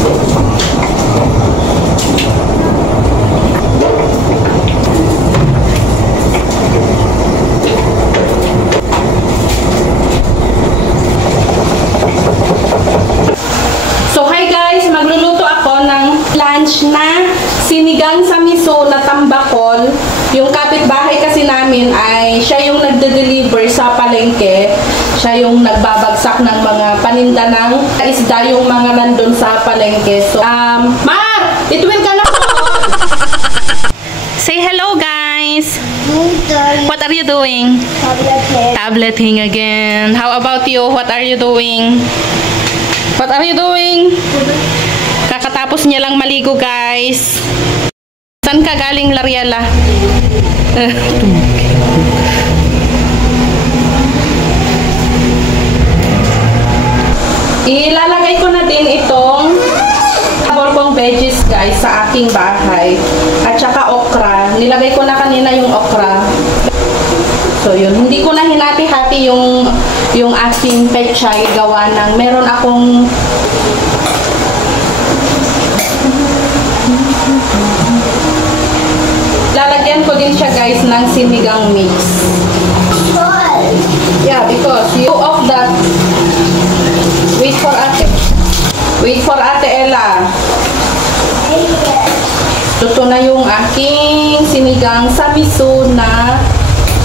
So hi guys, magluluto ako ng lunch na sinigang sa miso na tambakol. Yung kapitbahay kasi namin ay siya yung nagde-deliver sa palengke. Siya yung nagbabagsak ng mga paninda ng isda yung mga nandun sa palengke. So, Mar! Itwin ka na po! Say hello guys! What are you doing? Tableting again. How about you? What are you doing? What are you doing? Kakatapos niya lang maligo guys. Saan ka galing, Lariela? Ilalagay ko na din itong sabor kong veggies guys sa aking bahay. At saka okra. Nilagay ko na kanina yung okra. So yun, hindi ko na hinati-hati yung aking pechay gawa ng meron akong lalagyan ko din siya guys ng sinigang mix. Yeah, because you of that. Wait for ate. Wait for ate Ella. Luto na yung aking sinigang sa miso na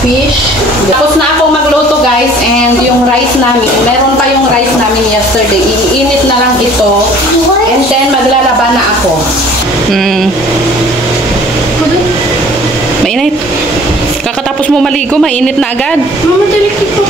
fish. Tapos na akong magluto guys, and yung rice namin, meron pa yung rice namin yesterday. Iinit na lang ito. And then maglalaba na ako. Mainit. Kakatapos mo maligo, mainit na agad. Mamadali ito.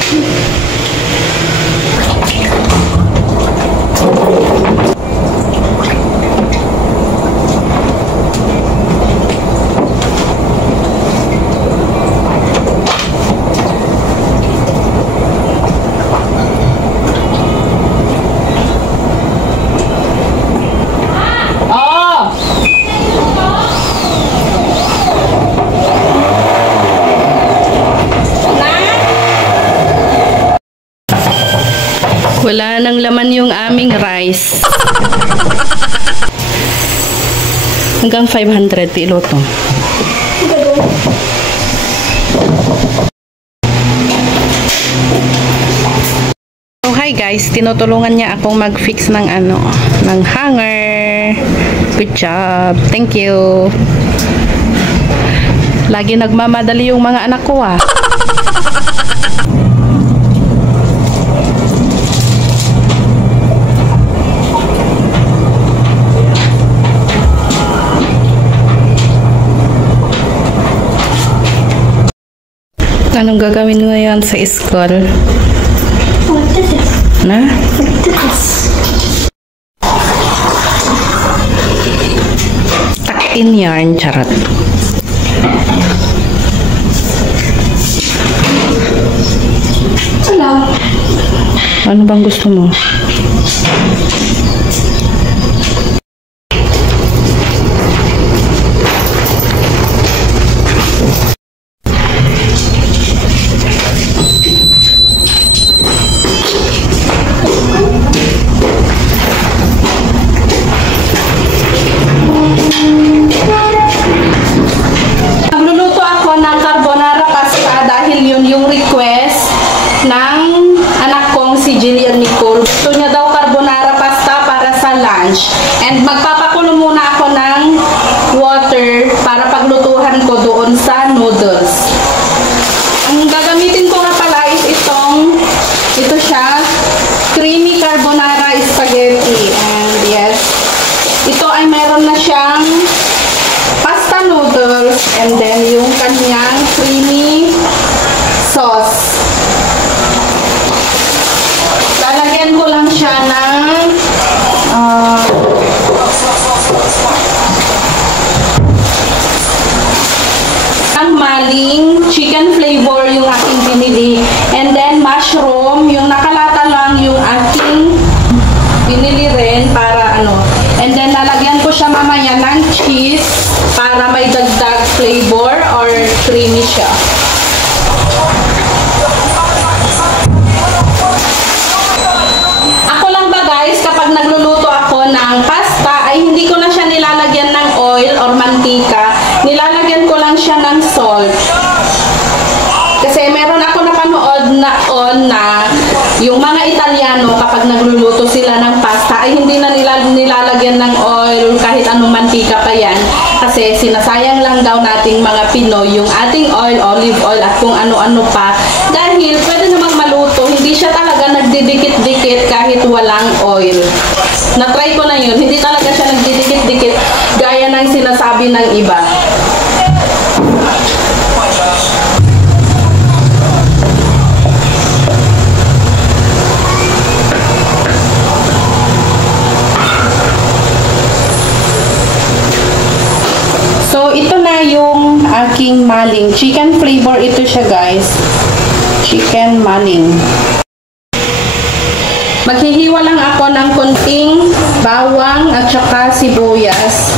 Wala nang laman yung aming rice. Hanggang 500 piloto. So hi guys, tinutulungan niya akong mag-fix ng ng hanger. Good job. Thank you. Lagi nagmamadali yung mga anak ko ah. Anong gagawin mo yan sa school? Na? Takin yarn, charot. Ano bang gusto mo? And magpapakulo muna ako ng water para paglutuhan ko doon sa noodles. Ang gagamitin ko nga pala is ito siya, creamy carbonara spaghetti. And yes, ito ay meron na siyang pasta noodles and then yung kanyang creamy sauce. Lalagyan ko lang siya ng maling chicken flavor yung aking binili, and then mushroom yung nakalata lang yung aking binili rin para and then lalagyan ko siya mamaya ng cheese para may dagdag flavor or creamy siya. Ako lang ba guys, kapag nagluluto ako ng pasta oil or mantika, nilalagyan ko lang siya ng salt. Kasi meron ako napanood na yung mga Italiano kapag nagluluto sila ng pasta ay hindi na nilalagyan ng oil kahit anong mantika pa yan. Kasi sinasayang lang daw nating mga Pinoy yung ating oil, olive oil at kung ano-ano pa. Dahil pwede namang maluto, hindi siya talaga nagdidikit-dikit kahit walang oil. Na-try ko na yun, hindi talaga siya nagdidikit-dikit gaya ng sinasabi ng iba. So, ito na yung aking maling. Chicken flavor ito siya, guys. Chicken maling. Maghihiwa lang ako ng konting bawang at saka sibuyas.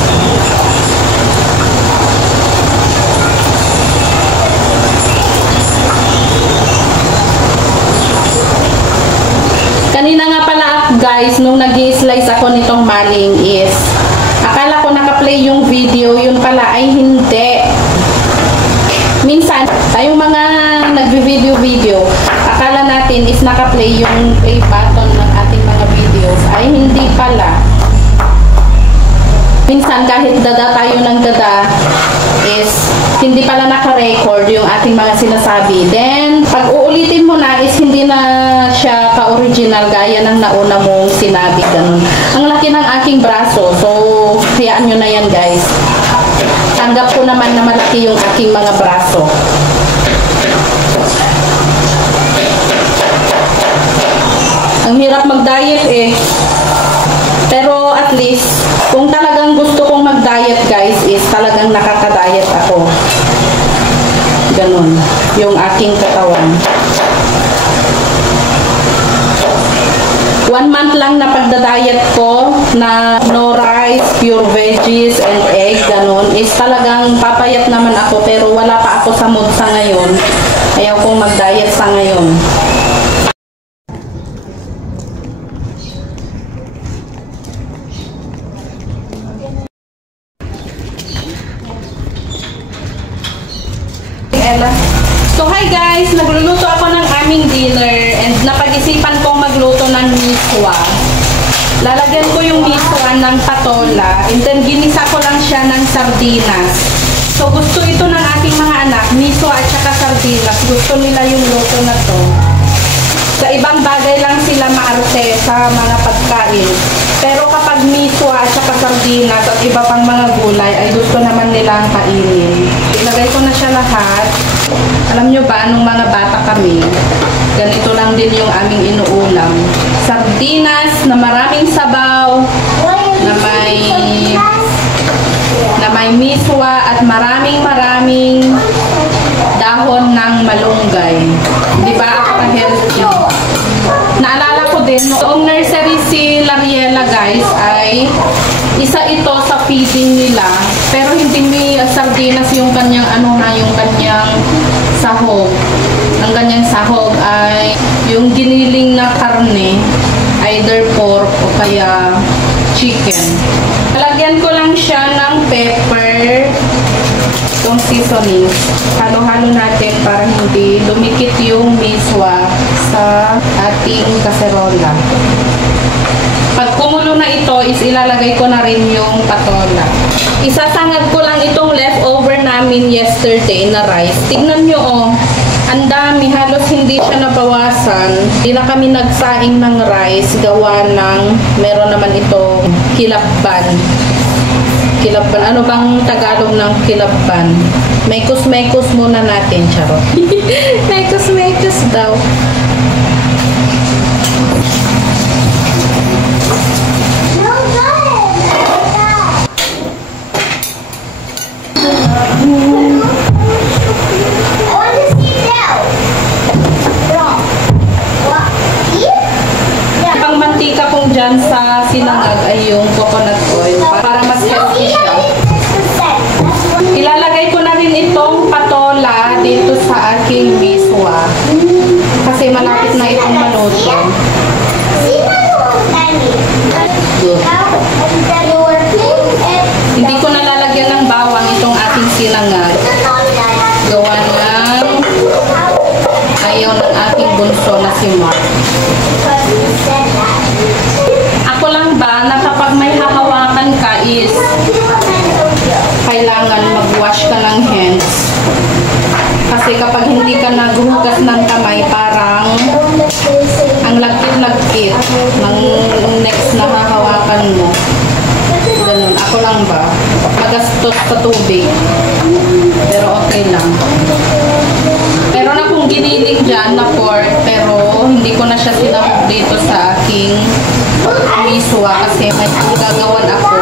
Kanina nga pala, guys, nung nag-i-slice ako nitong maling is akala ko naka-play yung video, yun pala ay hindi. Minsan, tayong mga nag-video, akala natin is naka-play yung play button ng ating mga videos, ay hindi pala. Minsan, kahit dada tayo ng dada, is hindi pala naka-record yung ating mga sinasabi. Then, pag uulitin mo na is hindi na siya ka-original gaya ng nauna mong sinabi. Ganun. Ang laki ng aking braso. So, hayaan nyo na yan, guys. Tanggap ko naman na malaki yung aking mga braso. Ang hirap mag-diet eh. Pero at least, kung talagang gusto kong mag-diet, guys, is talagang nakaka-diet ako. Ganun. Yung aking katawan. 1 month lang na pagda-diet ko na no rice, pure veggies, and egg, ganun, is talagang papayat naman ako pero wala pa ako sa mood sa ngayon. Ayaw kong mag-diet sa ngayon. So hi guys, nagluluto ako ng aming dinner and napag-isipan kong magluto ng miswa. Lalagyan ko yung miswa ng patola and then ginisa ko lang siya ng sardinas. So gusto ito ng aking mga anak, miswa at saka sardinas. Gusto nila yung luto na to. Sa ibang bagay lang sila maarte sa mga pagkain. Pero kapag miswa at saka sardinas at iba pang mga gulay ay gusto naman nilang kainin. Ilagay ko na siya lahat. Alam nyo ba, nung mga bata kami, ganito lang din yung aming inuulam. Sardinas na maraming sabaw, na may miswa at maraming dahon ng malunggay. Di ba ako ka-healthy? Naalala ko din, noong nursery si Lariela, guys, ay isa ito sa feeding nila. Pero hindi may sardinas yung kanyang yung kanyang sahog. Ang kanyang sahog ay yung giniling na karne, either pork o kaya chicken. Lagyan ko lang siya ng pepper, itong seasonings. Halo-halo natin para hindi lumikit yung miswa sa ating kaserola. Pag kumulo na ito, is ilalagay ko na rin yung patola. Isasangag ko lang itong leftover namin yesterday na rice. Tignan nyo oh, ang dami, halos hindi siya nabawasan. Hindi na kami nagsaing ng rice, gawa ng, meron naman itong kilabban. Kilabban, ano bang Tagalog ng kilabban? Mekos-mekos muna natin, charot. Mekos-mekos daw. Ang mantika kong dyan sa sinangag ay yung coconut oil para mas healthy siya. Ilalagay ko na rin itong patola dito sa aking miswa kasi malapit na itong maluto. bunso na si Mark. Ako lang ba na kapag may hahawakan ka is kailangan mag-wash ka ng hands. Kasi kapag hindi ka naghuhugas ng kamay, parang ang lagkit-lagkit ng next na hahawakan mo. Ganun. Ako lang ba? Magastos sa tubig. Pero okay lang. Meron akong giniling dyan na pork, pero hindi ko na siya sinahog dito sa aking miswa kasi may gagawan ako.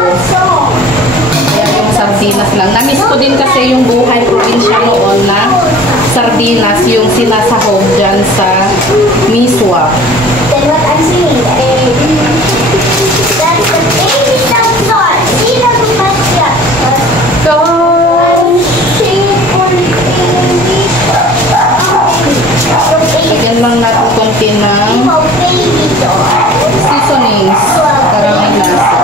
Kaya yung sardinas lang. Namiss ko din kasi yung buhay probinsya noon na sardinas yung sinasahog dyan sa miswa. Then what I'm saying that's the baby dinosaur. See the picture. So, lagyan lang natin konti ng seasonings para may lasa.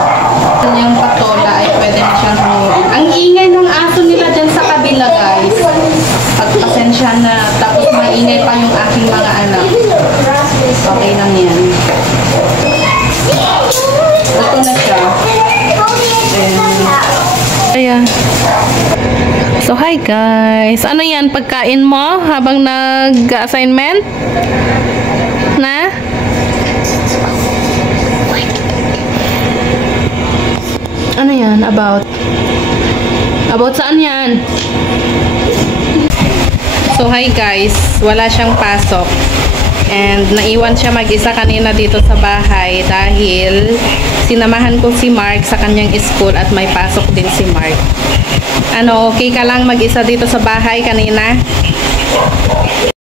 Yung patola ay pwede na siyang hanguin. Ang ingay ng aso nila dyan sa kabila, guys. Pagpasensya na. Tapos maingay pa yung aking mga anak. Okay lang yan. Ito na siya. Ayan. So, hi guys. Ano yan? Pagkain mo habang nag-assignment? Na? Ano yan? About? About saan yan? So, hi guys. Wala siyang pasok. And naiwan siya mag-isa kanina dito sa bahay dahil sinamahan ko si Mark sa kanyang school at may pasok din si Mark. Ano, okay ka lang mag-isa dito sa bahay kanina?